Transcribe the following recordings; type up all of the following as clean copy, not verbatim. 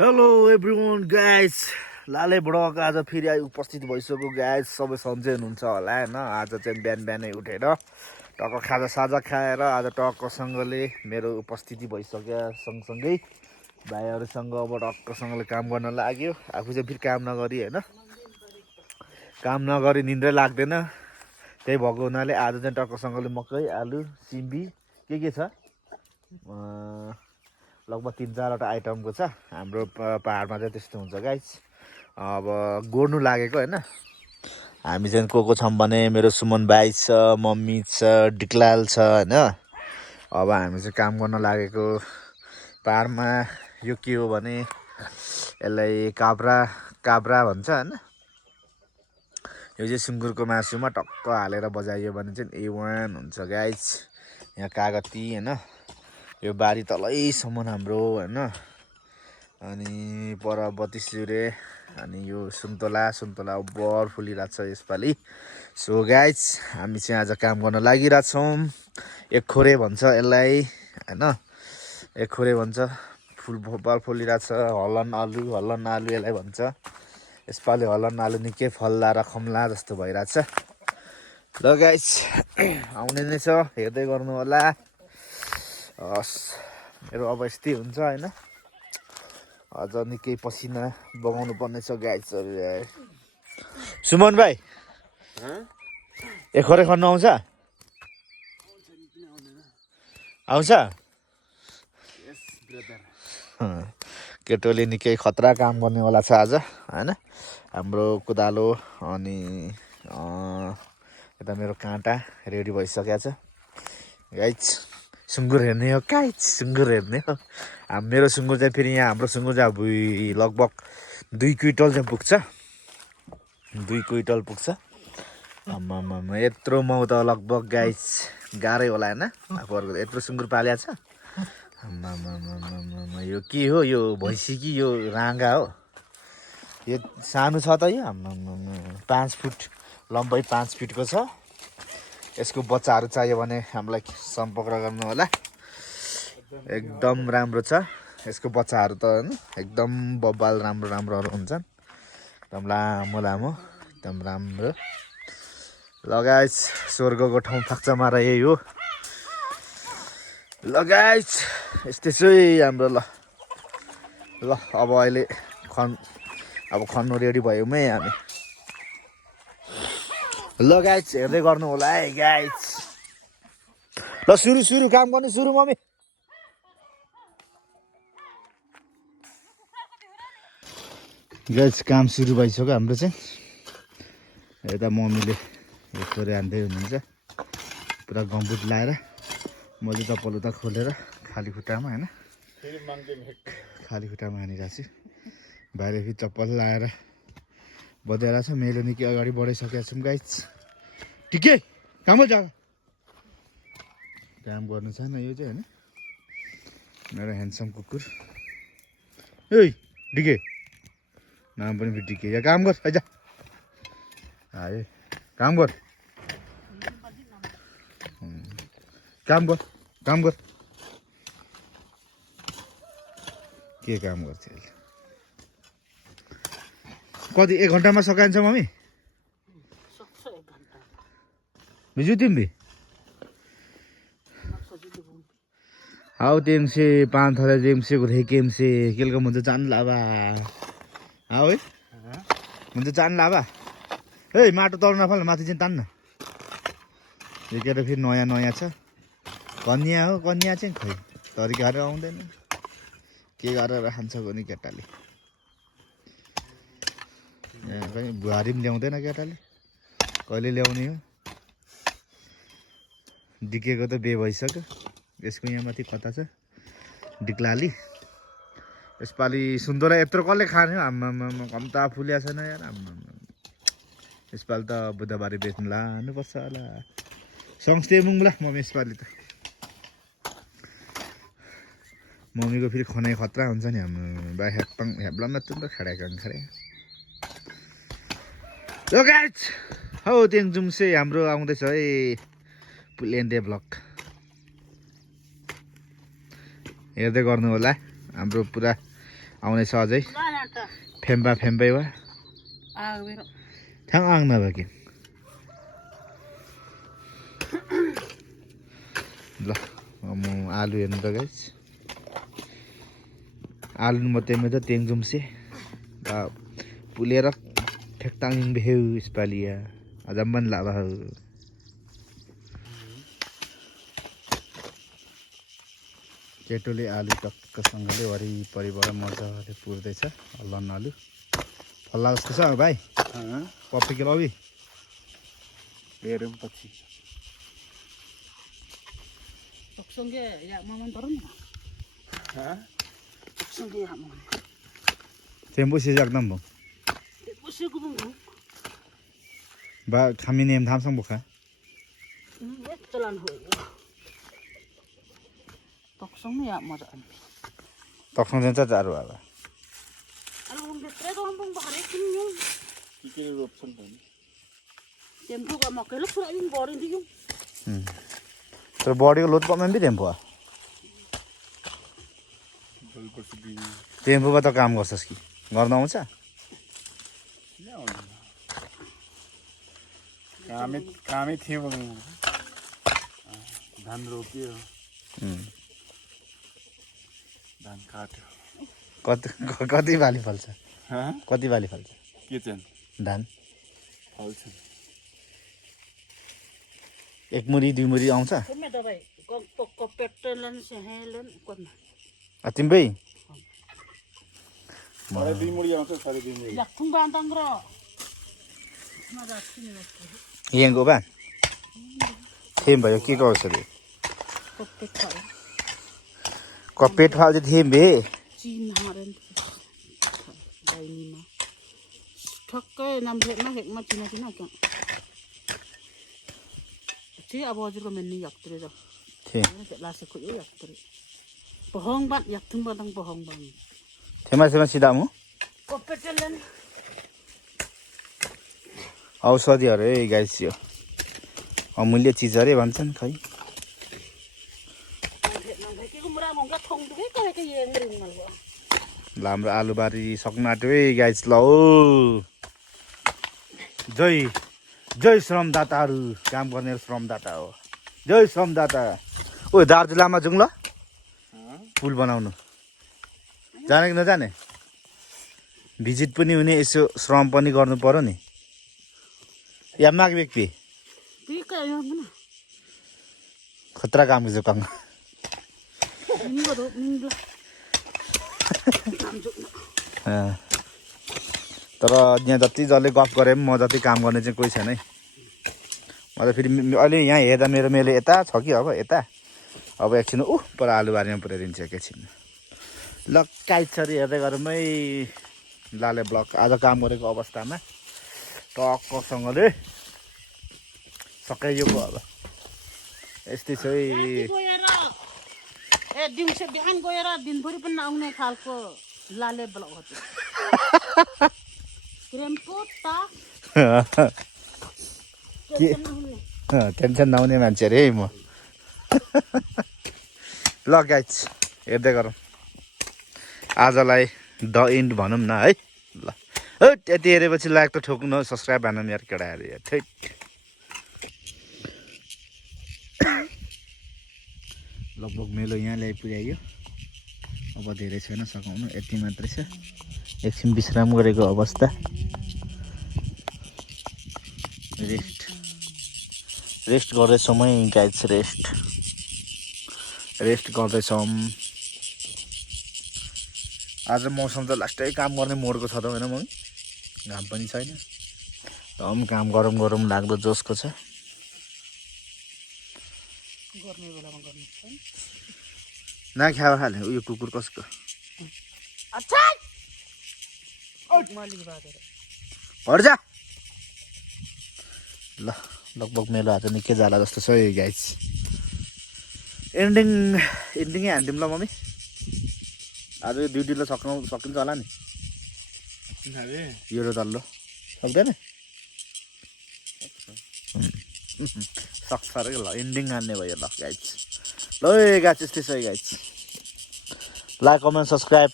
Hello everyone guys लाले blog आज फेरि उपस्थित भइसक्यो गाइस सबै सन्चै हुनुहुन्छ होला होइन आज चाहिँ बिहानै उठेर टक्क खाजासाजा खाएर आज टक्कसँगले मेरो उपस्थिति भइसक्यो सँगसँगै भाइहरूसँग अब टक्कसँगले काम गर्न लाग्यो आफू चाहिँ फेरि काम नगरी होइन काम नगरी निन्द्रै लाग्दैन त्यही भएको हुनाले आज चाहिँ टक्कसँगले मकै आलु सिमी के छ लगभग 3-4वटा आइटमको छ हाम्रो पहाडमा चाहिँ त्यस्तो हुन्छ गाइस अब गोड्नु लागेको होइन हामी चाहिँ को छौँ भने मेरो सुमन भाइ छ मम्मी छ डिक्लाल छ होइन अब हामी चाहिँ काम गर्न लागेको पहाडमा यो के हो भने यसलाई काब्रा भन्छ होइन यो चाहिँ सुँगुरको मासुमा टक्क हालेर बजाइयो भने चाहिँ A1 हुन्छ गाइस यहाँ कागती होइन यो बारी तलैसम्म हाम्रो होइन अनि पर बत्तीसुरे अनि यो सुन्तला बर फुलिरहेको छ यसपालि सो गाइज हामी चाहिँ आज काम गर्न लागिरहेछौँ एकखोरे भन्छ यसलाई होइन एकखोरे भन्छ बर फुलिरहेको छ हलन आलु यसलाई भन्छ यसपालि हलन आलु निकै फल्ला र खम्ला जस्तो भइरहेछ ल गाइज आउने नै छ हेर्दै गर्नु होला हस् मेरो अब यस्तै हुन्छ होइन अझ निकै पसिना बगाउनु पर्ने छ गाइजहरू सुमन भाइ एखरे खन्नु आउँछ आउँछ केटोले निकै खतरा काम गर्नेवाला छ आज होइन हाम्रो कोदालो अनि यता मेरो काँटा रेडी भइसकेको छ गाइज सुँगुर हेर्ने हो गाइज सुँगुर हेर्ने हो मेरो सुँगुर चाहिँ फेरि यहाँ हाम्रो सुँगुर चाहिँ लगभग 2 क्विन्टल चाहिँ पुग्छ 2 क्विन्टल पुग्छ आम्मामा यत्रो माउ त लगभग गाइज गाह्रै होला होइन आफूहरूको यत्रो सुँगुर पाल्या छ आम्मामा यो के हो यो भैँसी कि यो राँगा हो यो सानो छ त यो आम्मामा 5 फुट लम्बाइ 5 फिटको छ यसको बच्चाहरू चाहियो भने हामीलाई सम्पर्क गर्नु होला एकदम राम्रो छ यसको बच्चाहरू त होइन एकदम बब्बाल राम्रोहरू हुन्छन् एकदम लामो एकदम राम्रो लगाइस स्वर्गको ठाउँ फाक्चामारा यही हो लगाइस यस्तै चाहिँ हाम्रो ल अब अहिले खन्नु रेडी भयौँ है हामी ल गाइज हेर्दै गर्नु होला है गाइज ल सुरु काम गर्ने सुरु मम्मी गाइज काम सुरु भइसक्यो हाम्रो चाहिँ यता मम्मीले यसरी हान्दै हुनुहुन्छ पुरा गम्बुट लाएर म चाहिँ चप्पल उता खोलेर खाली खुट्टामा होइन खाली खुट्टामा हानिरहेको छु भाइले फेरि चप्पल लाएर बजाइरहेको छ मेरो निकै अगाडि बढाइसकेको छौँ गाइज ठिकै काम गर्नु छैन यो चाहिँ होइन मेरो ह्यान्डसम कुकुर ए डिके नाम पनि फेरि डिके या काम गर आइज आए काम गर के काम गर्छ अहिले कति 1 घन्टामा सकाइन्छ मम्मी बिजु तिमी हाउ तेम से 5 थरा जेम से घुरे केम से केलको मुझे जान लाबा हाउ है मुझे जान लाबा ए माटो तल नफाल माथि चाहिँ तान्न यो केटा फेरि नयाँ छ कन्या हो कन्या चाहिँ खै तरिकाहरू आउँदैन के गरेर खान्छ भने केटाले खै बुहारी पनि ल्याउँदैन केटाले कहिले ल्याउने हो डिकेको त बे भइसक्यो यसको यहाँ माथि कता छ डिक्लाली यसपालि सुन्तला यत्रो कसले खाने हो आम्मामा कम्ता फुल्या छैन यार आम्मामा यसपालि त बुधबारे बेच्नु लानुपर्छ होला सँगै मुङ्ला मम्मी यसपालि त मम्मीको फेरि खनाइ खतरा हुन्छ नि हाम्रो बा हेब्लामा त खडा खडे ल गाइज हौ त्यहाँ जुम्से हाम्रो आउँदैछ है पुलेन्डे ब्लक हेर्दै गर्नु होला हाम्रो पुरा आउनेछ अझै फेम्बा फेम्बै वा थ्याङ आङ नभए ल म आलु हेर्नु त गाइस आलु मात्रै में त तेङजुम्से पुलेर ठेक्ताङ बेहेउ स्पालिया अजम्बन लाभा केटोले आलु टक्कसँगले वरिपरिबाट मजाले पुर्दैछ हल्लन आलु फल्ला जस्तो छ भाइ पप्पी के लबी हेरौँ पछि Toksongge ya maman turun ya. Hah? Toksongge ya maman. Tempo sijaknam bong. Tempo siku bong. Ba kami nem thamsang bokha. Ya jalan ho. Toksong ya maja. Toksong jenta jaru aba. Alo bong betre ko bong bahari kini yung. Kikir option bani. Tempo ka makelok sura yung boring di yung. तर बडीको load कम पनि tempo टेम्पोमा त काम गर्छस् कि गर्न आउँछ कामै थियो धान रोप्यो धान काट्यो कति बाली फल्छ कति बाली फल्छ के चाहिँ धान फल्छ एक मुरी दुई मुरी आउँछ Kami dapat kok petelan sehelan kon. तिम्रै साढे 2 मुडी आउँछ साढे 2 मुडी Ya kung bantang ro. Maja sini mas. यहाँको बा थिएम भयो के गर्छ रे Kok petal. कपेट फाल्छ थिएम बे Chin haren. Dai ni ma. Thakkai nam hek ma Cina kan. Ci abojur ko menni yak tre jo. थिए La se ko yak tre. Pohong ban yak thung ban pohong ban. थेमा सेमा सिधामु Kok petelan. औषधि अरे guys यो अमूल्य चिज अरे भन्छन् खै Ke kumra mong ka thong du ke yeng ring mal. ल हाम्रो आलुबारी सक्नु आँट्यो है गाइस ल ओ जय जय श्रमदाताहरू काम गर्ने श्रमदाता हो जय श्रमदाता ओ दार्जिलिङमा जाउँ ल पुल बनाउनु जाने कि नजाने भिजिट पनि हुने यसो श्रम पनि गर्नु पर्यो नि या माग व्यक्ति Pi ka yo mana. खतरा काम गर्छ काम Ini ko do ni. तर यहाँ जति जसले गफ गरे पनि म जति काम गर्ने चाहिँ कोही छैन है म त फेरि अहिले यहाँ हेर्दा मेरो यता छ कि अब यता अब एकछिन पर आलुबारीमा पुऱ्याइदिन्छु एकैछिन ल काइछरी हेर्दै गरौँ है लाले ब्लक आज काम गरेको अवस्थामा टक्कसँगले सकाइयो अब यस्तै छ है दिउँसो बिहान गएर दिनभरि पनि आउने खालको लाले ब्लक होतो क्रेम्पो ता टेन्सन नहुने मान्छे अरे म ल गाइज हेर्दै गरौँ आजलाई द इन्ड भनौँ न है ल त्यति हेरेपछि लाइक त ठोक्नु सब्सक्राइब भनौँ यार केटाहरू यार ठै लगभग मेलो यहाँ ल्याइ पुर्याइयो अब धेरै छैन सघाउनु यति मात्रै छ एकछिन विश्राम गरेको अवस्था रेस्ट गर्दैछौँ है गाइज रेस्ट गर्दैछौँ आज मौसम त लास्टै काम गर्ने मोडको छ त होइन म घाम पनि छैन तम काम गरौँ गरौँ लाग्दो जोसको छ गर्ने बेलामा गर्नु छ नखायो खाले उयो कुकुर कसको अच्छा मालिक बाजेर हट जा ल लगभग मेलो आज निकै जाला जस्तो छ है गाइज एन्डिङै हान्दिउँ ल मम्मी आज ड्युटी ल सकिन्छ होला नि यो र तल्लो सक्दैन सक्छ अरे ल एन्डिङ हान्ने भयो ल गाइज ल गाइज यस्तै छ गाइज लाइक कमेन्ट सब्सक्राइब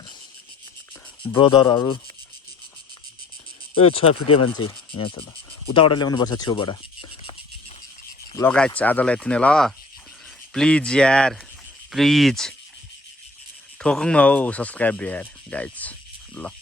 ब्रदरहरू ए छ फिटे मान्छे यहाँ छ ल उताबाट ल्याउनुपर्छ छेउबाट ल गाइज आजलाई यति नै ल प्लिज यार प्लिज ठोकौँ न हौ सब्सक्राइब यार गाइज ल